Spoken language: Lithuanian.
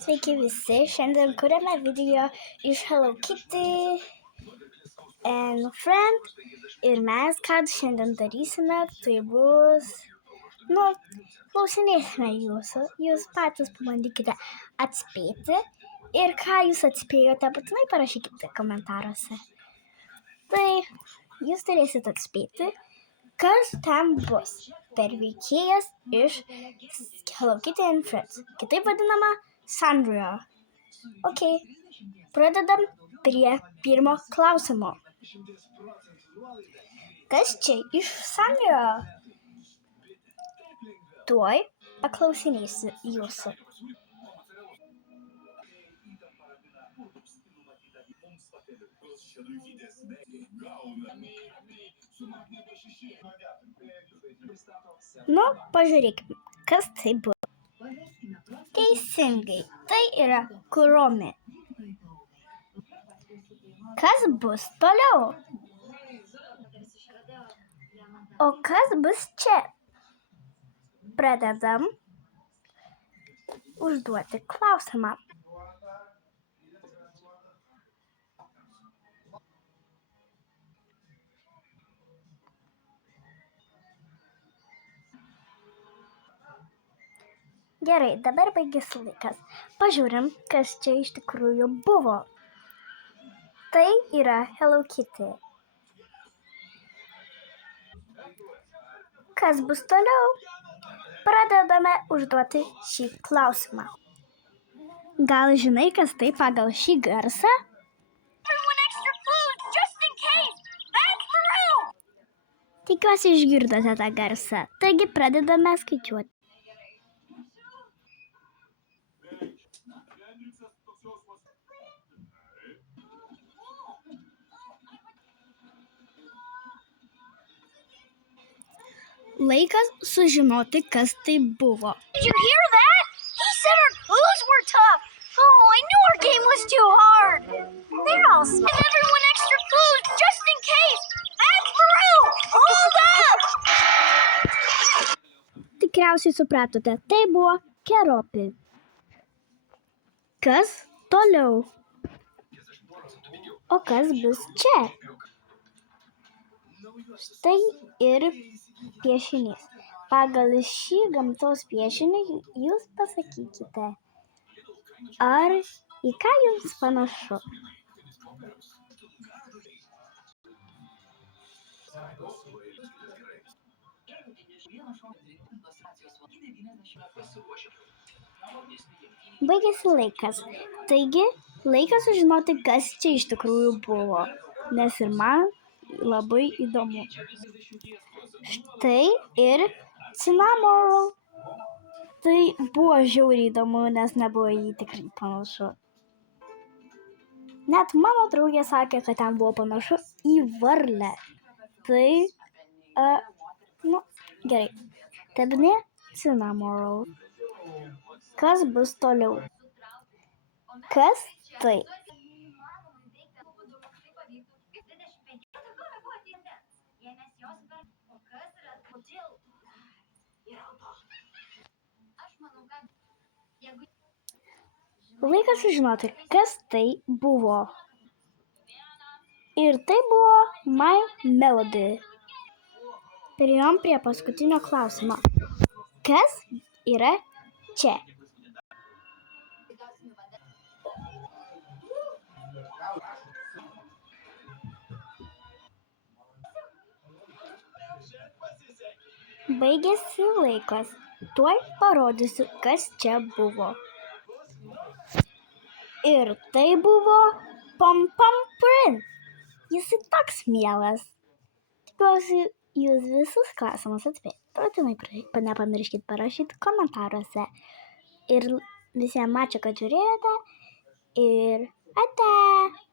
Sveiki visi, šiandien kuriame video iš Hello Kitty and Friend ir mes ką šiandien darysime, tai bus, klausinėsime jūsų, jūs patys pabandykite atspėti ir ką jūs atspėjote, būtinai parašykite komentaruose. Tai jūs turėsite atspėti, kas ten bus per veikėjas iš Hello Kitty and Friends, kitaip vadinama Sandra. Ok, pradedam prie pirmo klausimo. Kas čia iš Sandra? Tuoj paklausinėsiu jūsų. Pažiūrėkime, kas tai buvo. Teisingai, tai yra Kuromi. Kas bus toliau? O kas bus čia? Pradedam užduoti klausimą. Gerai, dabar baigėsi laikas. Pažiūrim, kas čia iš tikrųjų buvo. Tai yra Hello Kitty. Kas bus toliau? Pradedame užduoti šį klausimą. Gal žinai, kas tai pagal šį garsą? Tikiuosi išgirdote tą garsą. Taigi pradedame skaičiuoti. Laikas sužinoti, kas tai buvo. Did you hear that? He said our clues were tough. Oh, I knew our game was too hard. They're all smart. Give everyone extra clues just in case. And through. Hold up! Tikriausiai supratote, tai buvo keropi. Kas toliau? O kas bus čia? Štai ir piešinys. Pagal šį gamtos piešinį jūs pasakykite, ar į ką jums panašu. Baigėsi laikas. Taigi, laikas sužinoti, kas čia iš tikrųjų buvo, nes ir man labai įdomu. Štai ir Cinnamoroll. Tai buvo žiauriai įdomu, nes nebuvo jį tikrai panašu. Net mano draugė sakė, kad ten buvo panašu į varlę. Tai, gerai. Tebūnie Cinnamoroll. Kas bus toliau? Kas tai? Laikas sužinoti, kas tai buvo. Ir tai buvo My Melody. Priėjom prie paskutinio klausimo. Kas yra čia? Baigėsi laikas. Tuoj parodysiu, kas čia buvo. Ir tai buvo Pom Pom Prince. Jis toks mielas. Tikiuosi, jūs visus klausimus atspėjote. Nepamirškit parašyti komentaruose. Ir visiems ačiū, kad žiūrėjote. Ir ate!